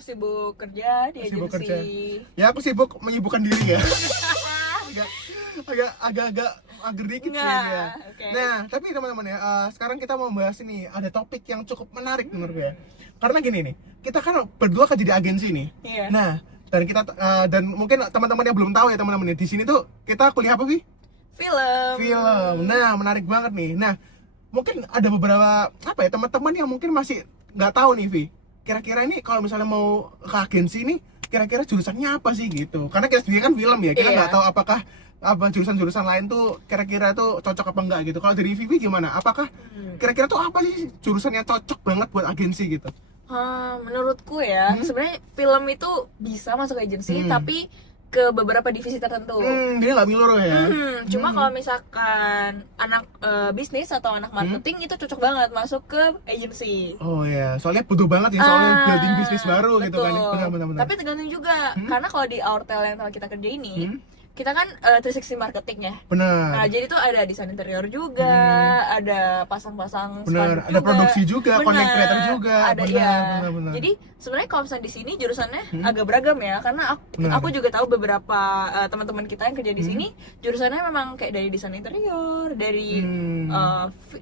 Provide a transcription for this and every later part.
sibuk kerja di Sibuk agensi. kerja. Ya aku sibuk menyibukkan diri ya. agak dikit sih Nggak, ya. oke. Nah, tapi teman-teman ya, sekarang kita mau bahas ini ada topik yang cukup menarik menurut gue ya. Karena gini nih, kita kan berdua kerja di agensi nih. Iya. Nah, dan kita dan mungkin teman-teman yang belum tahu ya teman-teman ya, di sini tuh kita kuliah apa sih? Film. Nah, menarik banget nih. Nah, mungkin ada beberapa apa ya teman-teman yang mungkin masih nggak tahu nih, Vi. Kira-kira ini kalau misalnya mau ke agensi nih, kira-kira jurusannya apa sih gitu? Karena kita sendiri kan film ya, kita Iya. nggak tahu apakah apa jurusan-jurusan lain tuh kira-kira tuh cocok apa enggak gitu. Kalau dari Vivi gimana? Apakah kira-kira tuh apa sih jurusan yang cocok banget buat agensi gitu? Menurutku ya, sebenarnya film itu bisa masuk agensi, tapi ke beberapa divisi tertentu. Dia nggak milur ya. Cuma kalau misalkan anak bisnis atau anak marketing itu cocok banget masuk ke agensi. Oh ya, soalnya butuh banget ya soalnya building bisnis baru gitu kan. Betul. Benar. Tapi tergantung juga, karena kalau di Aurtel yang telah kita kerja ini, kita kan 360 marketing ya. Benar. Nah, jadi tuh ada desain interior juga, ada pasang-pasang Benar, spanduk ada produksi juga, Benar, content creator juga. ada Benar. Jadi sebenarnya kalau misalnya di sini jurusannya agak beragam ya, karena Benar. aku juga tahu beberapa teman-teman kita yang kerja di sini jurusannya memang kayak dari desain interior, dari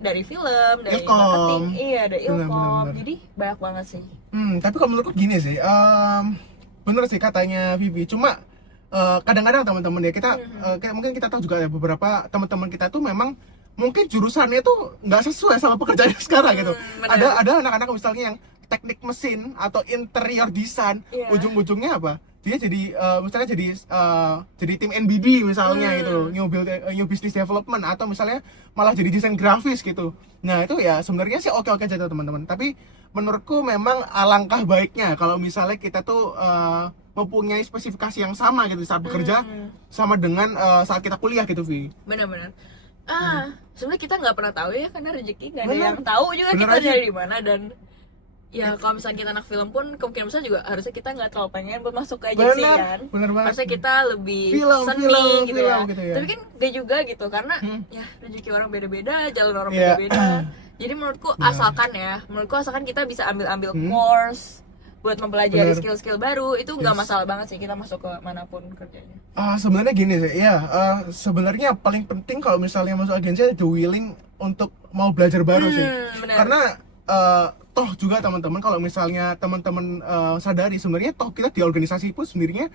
dari film, dari Ilkom. marketing, iya, ada ilkom. Benar. Jadi banyak banget sih. Tapi kalau menurutku gini sih, bener sih katanya Vivi. Cuma kadang-kadang teman-teman ya kita mungkin kita tahu juga ada beberapa teman-teman kita tuh memang mungkin jurusannya tuh nggak sesuai sama pekerjaannya sekarang gitu. Bener. Ada anak-anak misalnya yang teknik mesin atau interior design, Iya. ujung-ujungnya apa? Dia jadi misalnya jadi tim NBD misalnya gitu, new business development, atau misalnya malah jadi desain grafis gitu. Nah itu ya sebenarnya sih oke-oke aja tuh teman-teman. Tapi menurutku memang alangkah baiknya kalau misalnya kita tuh mempunyai spesifikasi yang sama gitu saat bekerja sama dengan saat kita kuliah gitu, Vi. Benar-benar. Sebenarnya kita nggak pernah tahu ya, karena rezeki nggak ada Bener. yang tahu juga Bener kita aja. dari mana. Dan ya kalau misalnya kita anak film pun kemungkinan besar juga harusnya kita nggak terlalu pengen buat masuk ke agensi kan. Bener banget. Harusnya kita lebih Film gitu ya. gitu ya. Tapi kan gak juga gitu, karena ya rezeki orang beda-beda, jalan orang Iya. beda-beda. Jadi menurutku asalkan kita bisa ambil course buat mempelajari Bener. skill-skill baru, itu nggak Yes. masalah banget sih kita masuk ke manapun kerjanya. Sebenarnya gini sih, ya sebenarnya paling penting kalau misalnya masuk agensi ada willing untuk mau belajar baru sih. Bener. Karena toh juga teman-teman kalau misalnya teman-teman sadari sebenarnya toh kita di organisasi pun sebenarnya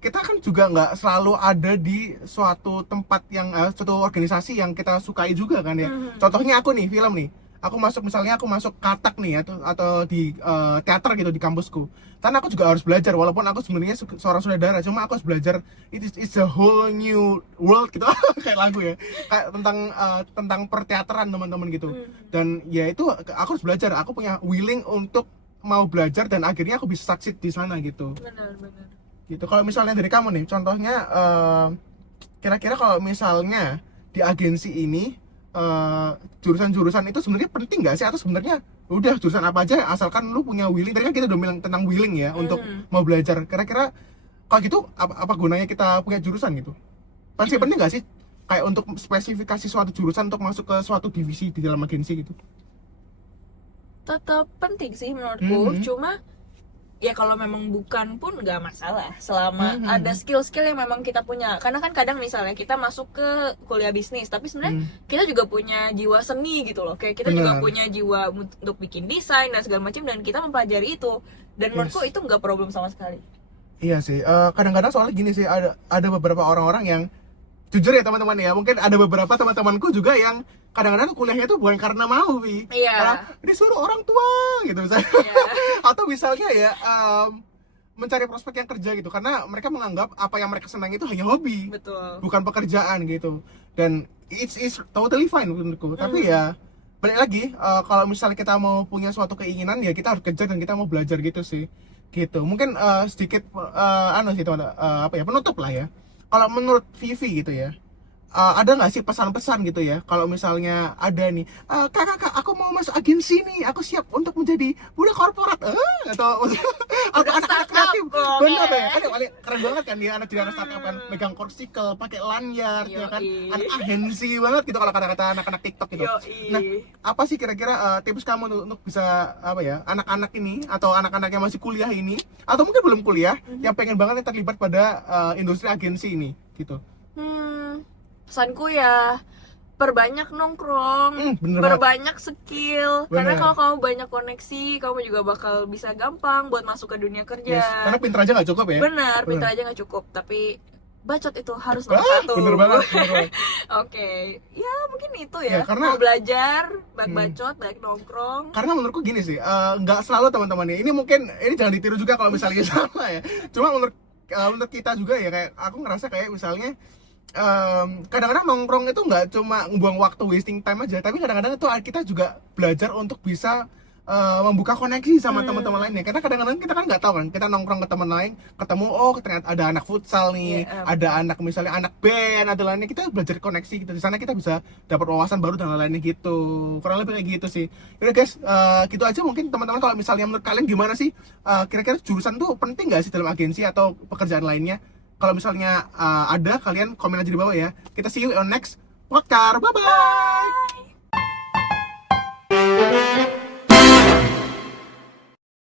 kita kan juga nggak selalu ada di suatu tempat yang suatu organisasi yang kita sukai juga kan ya. Contohnya aku nih film nih. Aku masuk Katak nih atau di teater gitu di kampusku. Karena aku juga harus belajar walaupun aku sebenarnya seorang sutradara, cuma aku harus belajar it's a whole new world gitu kayak lagu ya. Kayak tentang perteateran teman-teman gitu. Dan ya itu aku harus belajar, aku punya willing untuk mau belajar dan akhirnya aku bisa succeed di sana gitu. Benar. Gitu. Kalau misalnya dari kamu nih, contohnya kira-kira kalau misalnya di agensi ini jurusan-jurusan itu sebenarnya penting nggak sih, atau sebenarnya udah jurusan apa aja asalkan lu punya willing? Tadi kan kita udah bilang tentang willing ya untuk mau belajar. Kira-kira kalau gitu apa gunanya kita punya jurusan gitu? Pasti penting nggak sih kayak untuk spesifikasi suatu jurusan untuk masuk ke suatu divisi di dalam agensi gitu? Tetap penting sih menurutku, cuma ya kalau memang bukan pun nggak masalah selama ada skill-skill yang memang kita punya. Karena kan kadang misalnya kita masuk ke kuliah bisnis, tapi sebenarnya kita juga punya jiwa seni gitu loh, kayak kita juga punya jiwa untuk bikin desain dan segala macam, dan kita mempelajari itu. Dan menurutku itu nggak problem sama sekali. Iya sih, kadang-kadang soalnya gini sih, ada beberapa orang-orang yang jujur ya teman-teman ya, mungkin ada beberapa teman-temanku juga yang kadang-kadang kuliahnya itu bukan karena mau, Vi. Iya. Karena disuruh orang tua gitu misalnya. Iya. Atau misalnya ya mencari prospek yang kerja gitu, karena mereka menganggap apa yang mereka senang itu hanya hobi, Betul. bukan pekerjaan gitu. Dan it's totally fine menurutku. Tapi ya balik lagi, kalau misalnya kita mau punya suatu keinginan ya kita harus kerja dan kita mau belajar gitu sih. Gitu. Mungkin sedikit sih teman, penutup lah ya. Kalau menurut Vivi gitu ya, ada nggak sih pesan-pesan gitu ya kalau misalnya ada nih, kak aku mau masuk agensi nih, aku siap untuk menjadi budak korporat, atau atau anak-anak kreatif, bener ya kan, paling keren banget kan dia anak jadi anak startup kan, megang korsikel, pakai lanyard, ya kan, anak agensi banget gitu kalau kata-kata anak-anak TikTok gitu. Nah, apa sih kira-kira tips kamu untuk bisa apa ya, anak-anak ini atau anak-anak yang masih kuliah ini atau mungkin belum kuliah yang pengen banget terlibat pada industri agensi ini gitu? Pesanku ya perbanyak nongkrong, bener perbanyak skill. Karena Bener. kalau kamu banyak koneksi, kamu juga bakal bisa gampang buat masuk ke dunia kerja. Yes, karena pinter aja nggak cukup ya. Benar, pintar aja nggak cukup, tapi bacot itu harus nomor satu. Bener banget. Oke, ya mungkin itu Ya, ya. karena- Mau belajar, banyak bacot, banyak nongkrong. Karena menurutku gini sih, nggak selalu teman-teman ya. Ini mungkin ini jangan ditiru juga kalau misalnya salah ya. Cuma menurut kita juga ya, kayak aku ngerasa kayak misalnya kadang-kadang nongkrong itu nggak cuma membuang waktu, wasting time aja, tapi kadang-kadang itu kita juga belajar untuk bisa membuka koneksi sama teman-teman lainnya. Karena kadang-kadang kita kan nggak tahu kan, kita nongkrong ke teman lain, ketemu ternyata ada anak futsal nih, ada anak misalnya anak band atau lainnya, kita belajar koneksi gitu. Di sana kita bisa dapat wawasan baru dan lain-lainnya gitu. Kurang lebih kayak gitu sih. Yaudah guys, gitu aja mungkin teman-teman. Kalau misalnya menurut kalian gimana sih, kira-kira jurusan tuh penting nggak sih dalam agensi atau pekerjaan lainnya? Kalau misalnya ada, kalian komen aja di bawah ya. Kita see you on next podcast. Bye bye.